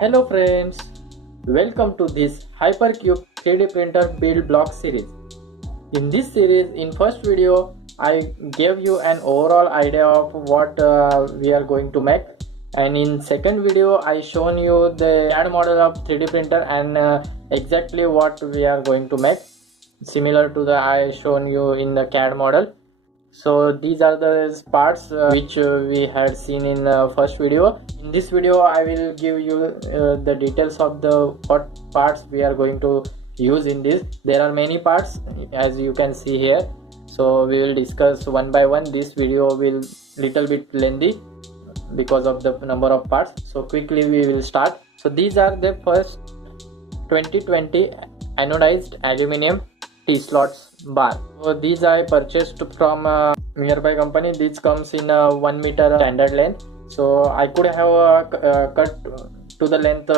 Hello friends, welcome to this Hypercube 3D printer build block series. In this series, in first video, I gave you an overall idea of what we are going to make, and in second video, I shown you the CAD model of 3D printer and exactly what we are going to make, similar to the I shown you in the CAD model. So these are the parts which we had seen in first video. In this video I will give you the details of the what parts we are going to use in this. There are many parts as you can see here, so we will discuss one by one. This video will little bit lengthy because of the number of parts, so quickly we will start. So these are the first 2020 anodized aluminum TSlots bar. So these I purchased from a nearby company. This comes in a 1 meter standard length, so I could have cut to the length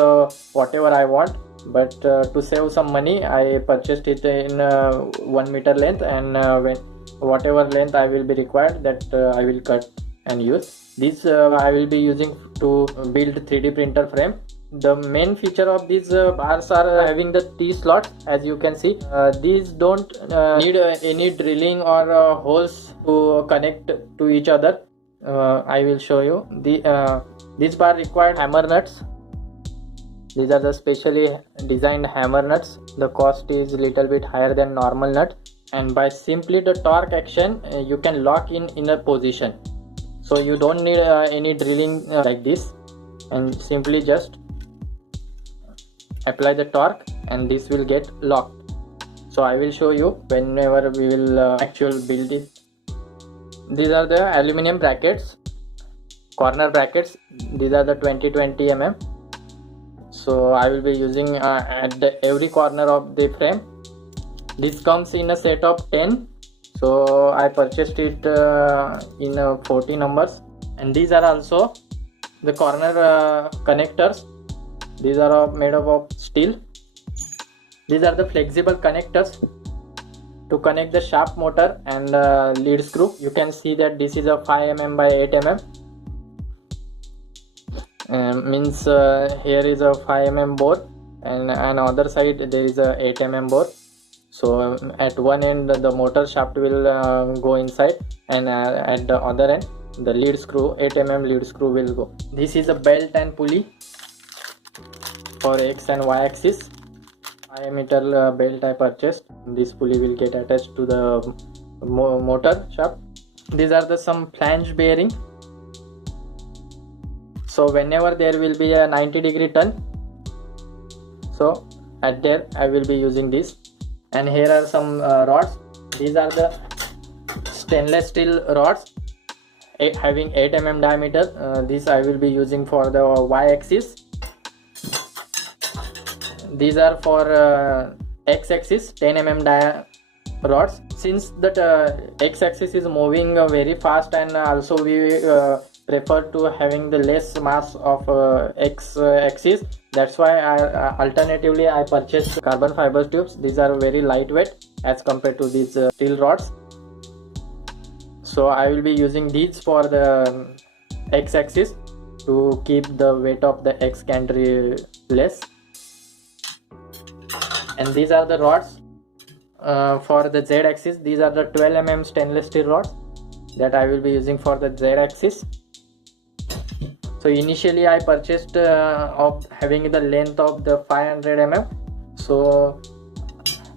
whatever I want, but to save some money I purchased it in 1 meter length, and when whatever length I will be required, that I will cut and use. This I will be using to build 3D printer frame. The main feature of these bars are having the T-slot. As you can see, these don't need any drilling or holes to connect to each other. I will show you. This bar required hammer nuts. These are the specially designed hammer nuts. The cost is little bit higher than normal nut, and by simply the torque action you can lock in a position. So you don't need any drilling like this, and simply just apply the torque and this will get locked. So I will show you whenever we will actually build it. These are the aluminum brackets, corner brackets. These are the 20-20 mm. So I will be using at every corner of the frame. This comes in a set of 10, so I purchased it in 40 numbers. And these are also the corner connectors. These are made up of steel. These are the flexible connectors to connect the shaft motor and lead screw. You can see that this is a 5 mm by 8 mm. Means here is a 5 mm bore, and on other side there is a 8 mm bore. So at one end the motor shaft will go inside, and at the other end the lead screw, 8 mm lead screw will go. This is a belt and pulley for X and Y axis. 5 meter belt I purchased. This pulley will get attached to the motor shaft. These are the some flange bearing. So whenever there will be a 90-degree turn, so at there I will be using this. And here are some rods. These are the stainless steel rods having 8 mm diameter. This I will be using for the Y axis. These are for X axis 10 mm rods. Since that X axis is moving very fast, and also we prefer to having the less mass of X axis, that's why alternatively I purchased carbon fiber tubes. These are very lightweight as compared to these steel rods. So I will be using these for the X axis to keep the weight of the X gantry less. And these are the rods for the Z axis. These are the 12 mm stainless steel rods that I will be using for the Z axis. So initially I purchased of having the length of the 500 mm. So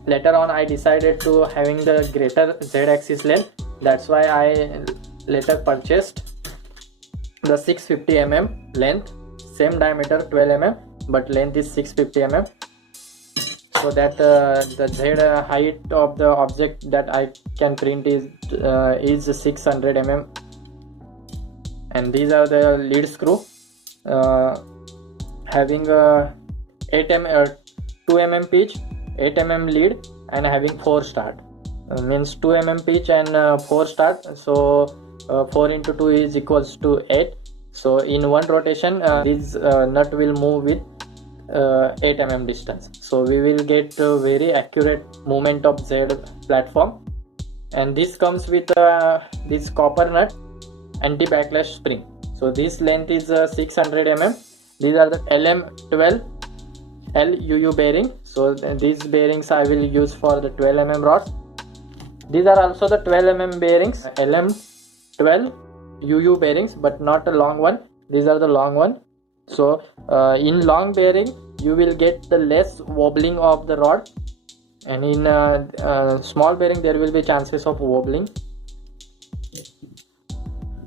later on I decided to having the greater Z axis length. That's why I later purchased the 650 mm length, same diameter 12 mm, but length is 650 mm. So that the Z height of the object that I can print is 600 mm. And these are the lead screw having a 8 mm 2 mm pitch, 8 mm lead, and having 4 start. Means 2 mm pitch and 4 start. So 4 into 2 is equals to 8. So in one rotation this nut will move with 8 mm distance. So we will get very accurate movement of Z platform. And this comes with this copper nut anti-backlash spring. So this length is 600 mm These are the LM12 LUU bearing. So these bearings I will use for the 12 mm rods. These are also the 12 mm bearings, LM12 UU bearings, but not a long one. These are the long one. So in long bearing you will get the less wobbling of the rod, and in small bearing there will be chances of wobbling.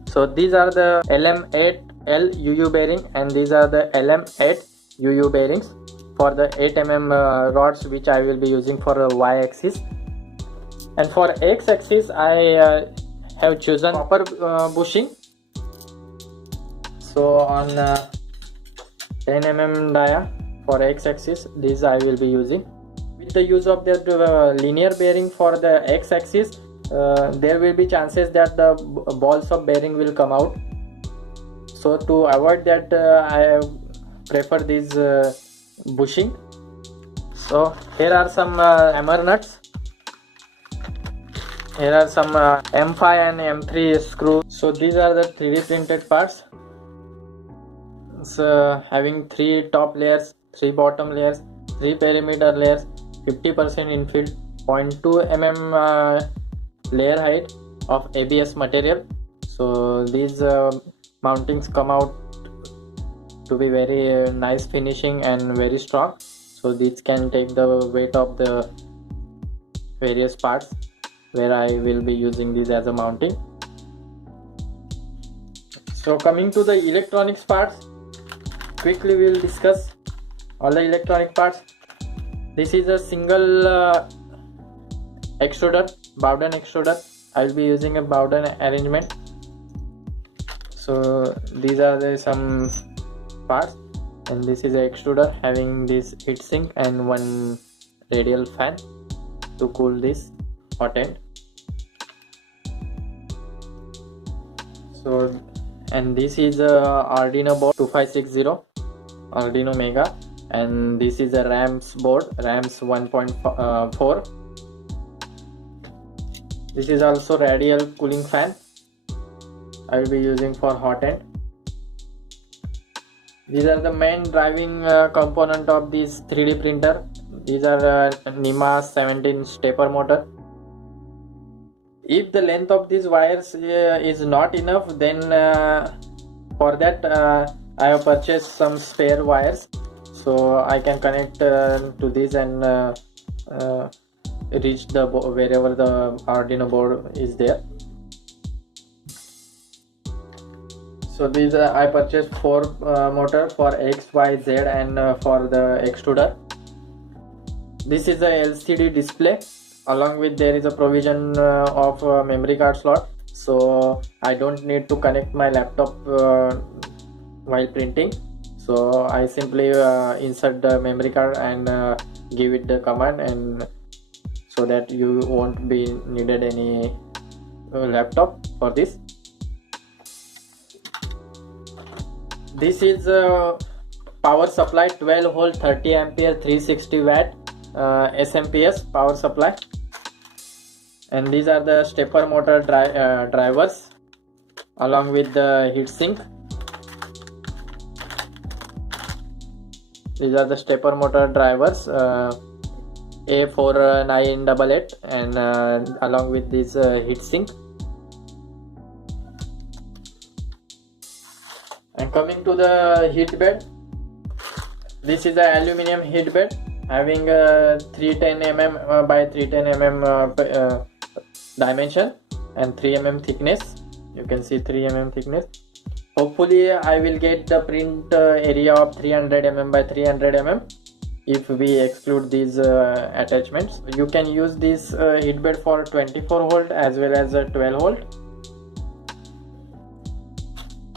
So these are the LM8 LUU bearing, and these are the LM8 UU bearings for the 8 mm rods which I will be using for a Y axis. And for X axis I have chosen copper bushing. So on 10 mm dia for X axis, this I will be using. With the use of the linear bearing for the X axis, there will be chances that the balls of bearing will come out. So to avoid that, I prefer this bushing. So here are some Emmer nuts. Here are some M5 and M3 screws. So these are the 3D printed parts. So having 3 top layers, 3 bottom layers, 3 perimeter layers, 50% infill, 0.2 mm layer height of ABS material. So these mountings come out to be very nice finishing and very strong. So these can take the weight of the various parts where I will be using this as a mounting. So coming to the electronics parts, quickly we will discuss all the electronic parts. This is a single extruder, Bowden extruder. I will be using a Bowden arrangement. So these are some parts, and this is a extruder having this heatsink and one radial fan to cool this hot end. So, and this is a Arduino board 2560 Arduino Mega, and this is a RAMS board, RAMS 1.4. This is also radial cooling fan I will be using for hot end. These are the main driving component of this 3D printer. These are NEMA 17 stepper motor. If the length of these wires is not enough, then for that I have purchased some spare wires, so I can connect to this and reach the wherever the Arduino board is there. So these I purchased 4 motor for X, Y, Z, and for the extruder. This is a LCD display. Along with there is a provision of memory card slot, so I don't need to connect my laptop while printing. So I simply insert the memory card and give it the command, and so that you won't be needed any laptop for this. This is a power supply, 12 volt 30 ampere 360 watt SMPS power supply. And these are the stepper motor drivers along with the heatsink. These are the stepper motor drivers A4988, and along with this heatsink. And coming to the heat bed, this is the aluminum heat bed having 310 mm by 310 mm dimension and 3 mm thickness. You can see 3 mm thickness. Hopefully I will get the print area of 300 mm by 300 mm if we exclude these attachments. You can use this heat bed for 24 volt as well as 12 volt.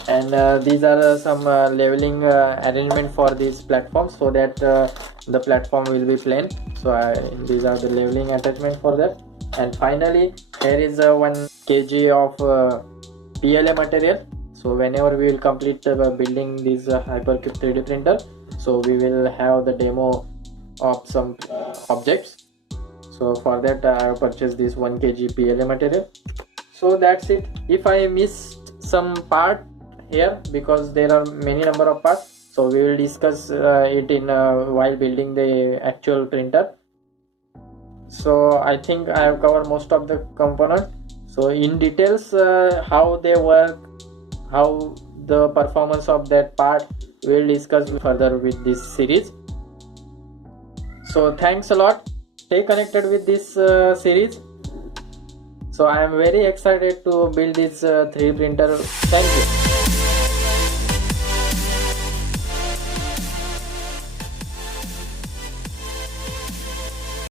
And these are some leveling arrangement for this platform, so that the platform will be plain. So these are the leveling attachment for that. And finally here is 1 kg of PLA material. So whenever we will complete building this Hypercube 3D printer, so we will have the demo of some objects. So for that I have purchased this 1 kg PLA material. So that's it. If I missed some part here, because there are many number of parts, so we will discuss it in while building the actual printer. So I think I have covered most of the components. So in details how they work, how the performance of that part, we'll discuss further with this series. So thanks a lot, stay connected with this series. So I am very excited to build this 3D printer. Thank you.